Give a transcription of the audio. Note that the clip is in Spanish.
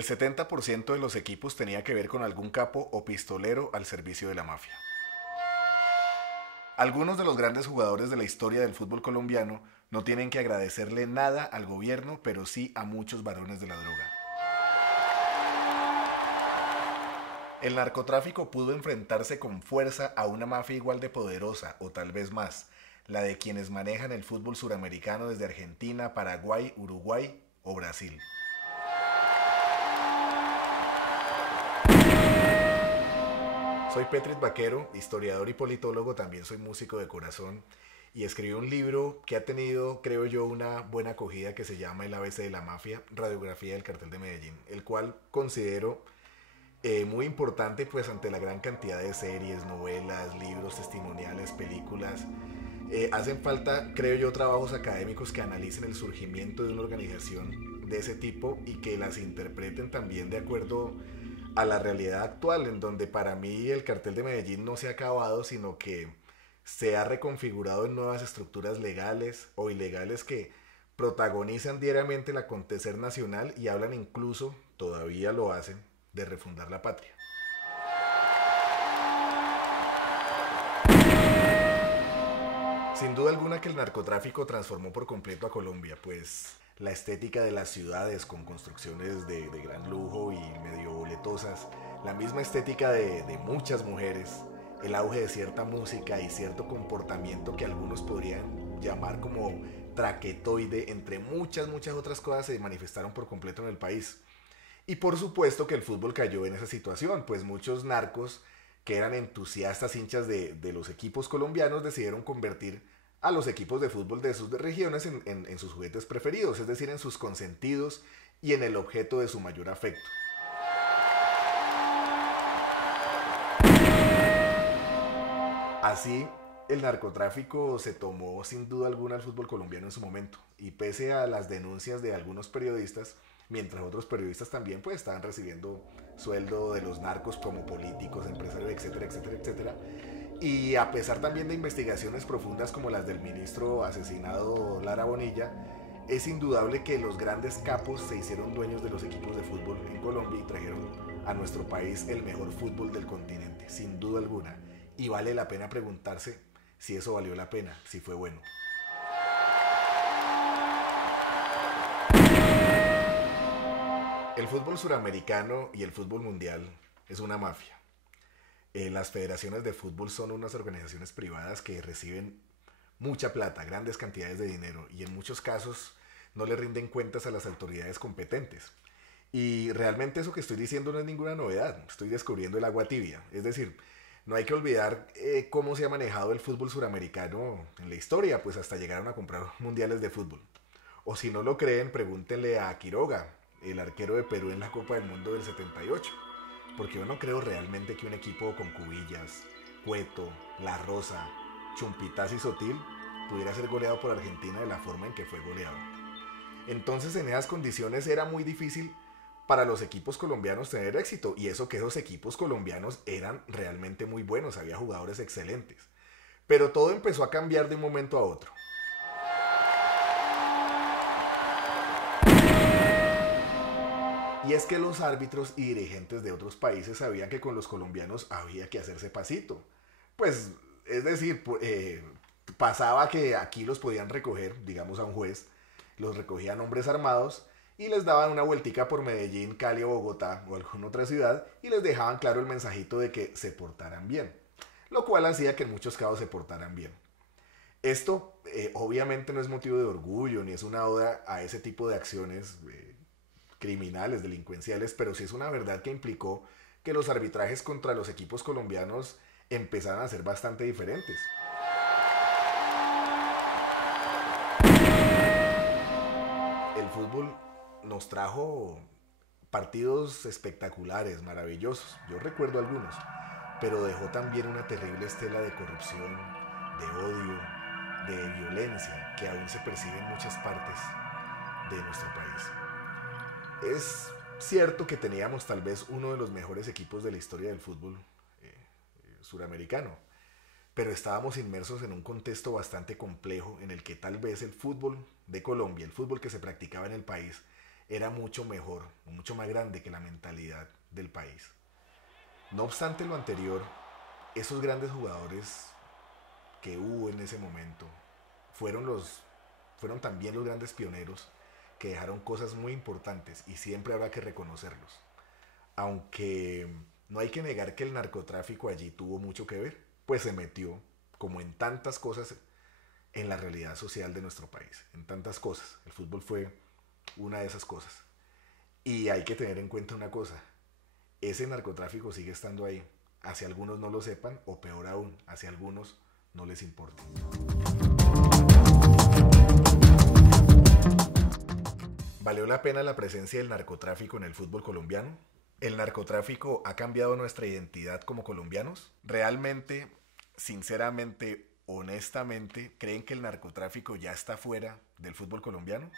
El 70% de los equipos tenía que ver con algún capo o pistolero al servicio de la mafia. Algunos de los grandes jugadores de la historia del fútbol colombiano no tienen que agradecerle nada al gobierno, pero sí a muchos varones de la droga. El narcotráfico pudo enfrentarse con fuerza a una mafia igual de poderosa, o tal vez más, la de quienes manejan el fútbol suramericano desde Argentina, Paraguay, Uruguay o Brasil. Soy Petrit Vaquero, historiador y politólogo, también soy músico de corazón y escribí un libro que ha tenido, creo yo, una buena acogida que se llama El ABC de la Mafia, radiografía del cartel de Medellín, el cual considero muy importante pues ante la gran cantidad de series, novelas, libros, testimoniales, películas. Hacen falta, creo yo, trabajos académicos que analicen el surgimiento de una organización de ese tipo y que las interpreten también de acuerdo a la realidad actual, en donde para mí el cartel de Medellín no se ha acabado, sino que se ha reconfigurado en nuevas estructuras legales o ilegales que protagonizan diariamente el acontecer nacional y hablan incluso, todavía lo hacen, de refundar la patria. Sin duda alguna que el narcotráfico transformó por completo a Colombia, pues la estética de las ciudades con construcciones de gran lujo y medio boletosas, la misma estética de muchas mujeres, el auge de cierta música y cierto comportamiento que algunos podrían llamar como traquetoide, entre muchas otras cosas, se manifestaron por completo en el país. Y por supuesto que el fútbol cayó en esa situación, pues muchos narcos que eran entusiastas hinchas de los equipos colombianos decidieron convertir a los equipos de fútbol de sus regiones en sus juguetes preferidos, es decir, en sus consentidos y en el objeto de su mayor afecto. Así, el narcotráfico se tomó sin duda alguna al fútbol colombiano en su momento, y pese a las denuncias de algunos periodistas, mientras otros periodistas también pues estaban recibiendo sueldo de los narcos como políticos, empresarios, etcétera, etcétera, etcétera. Y a pesar también de investigaciones profundas como las del ministro asesinado Lara Bonilla, es indudable que los grandes capos se hicieron dueños de los equipos de fútbol en Colombia y trajeron a nuestro país el mejor fútbol del continente, sin duda alguna. Y vale la pena preguntarse si eso valió la pena, si fue bueno. El fútbol suramericano y el fútbol mundial es una mafia. Las federaciones de fútbol son unas organizaciones privadas que reciben mucha plata, grandes cantidades de dinero, y en muchos casos no le rinden cuentas a las autoridades competentes. Y realmente eso que estoy diciendo no es ninguna novedad, estoy descubriendo el agua tibia. Es decir, no hay que olvidar cómo se ha manejado el fútbol suramericano en la historia, pues hasta llegaron a comprar mundiales de fútbol. O si no lo creen, pregúntenle a Quiroga, el arquero de Perú en la Copa del Mundo del 78. Porque yo no creo realmente que un equipo con Cubillas, Cueto, La Rosa, Chumpitaz y Sotil pudiera ser goleado por Argentina de la forma en que fue goleado. Entonces en esas condiciones era muy difícil para los equipos colombianos tener éxito, y eso que esos equipos colombianos eran realmente muy buenos, había jugadores excelentes. Pero todo empezó a cambiar de un momento a otro. Y es que los árbitros y dirigentes de otros países sabían que con los colombianos había que hacerse pasito. Pues, es decir, pasaba que aquí los podían recoger, digamos a un juez, los recogían hombres armados y les daban una vueltica por Medellín, Cali o Bogotá o alguna otra ciudad y les dejaban claro el mensajito de que se portaran bien, lo cual hacía que en muchos casos se portaran bien. Esto obviamente no es motivo de orgullo ni es una oda a ese tipo de acciones criminales, delincuenciales, pero sí es una verdad que implicó que los arbitrajes contra los equipos colombianos empezaran a ser bastante diferentes. El fútbol nos trajo partidos espectaculares, maravillosos, yo recuerdo algunos, pero dejó también una terrible estela de corrupción, de odio, de violencia que aún se percibe en muchas partes de nuestro país. Es cierto que teníamos tal vez uno de los mejores equipos de la historia del fútbol suramericano, pero estábamos inmersos en un contexto bastante complejo en el que tal vez el fútbol de Colombia, el fútbol que se practicaba en el país, era mucho mejor, mucho más grande que la mentalidad del país. No obstante lo anterior, esos grandes jugadores que hubo en ese momento fueron fueron también los grandes pioneros que dejaron cosas muy importantes y siempre habrá que reconocerlos. Aunque no hay que negar que el narcotráfico allí tuvo mucho que ver, pues se metió, como en tantas cosas, en la realidad social de nuestro país, en tantas cosas. El fútbol fue una de esas cosas. Y hay que tener en cuenta una cosa, ese narcotráfico sigue estando ahí, hacia algunos no lo sepan, o peor aún, hacia algunos no les importa. ¿Valió la pena la presencia del narcotráfico en el fútbol colombiano? ¿El narcotráfico ha cambiado nuestra identidad como colombianos? ¿Realmente, sinceramente, honestamente, creen que el narcotráfico ya está fuera del fútbol colombiano?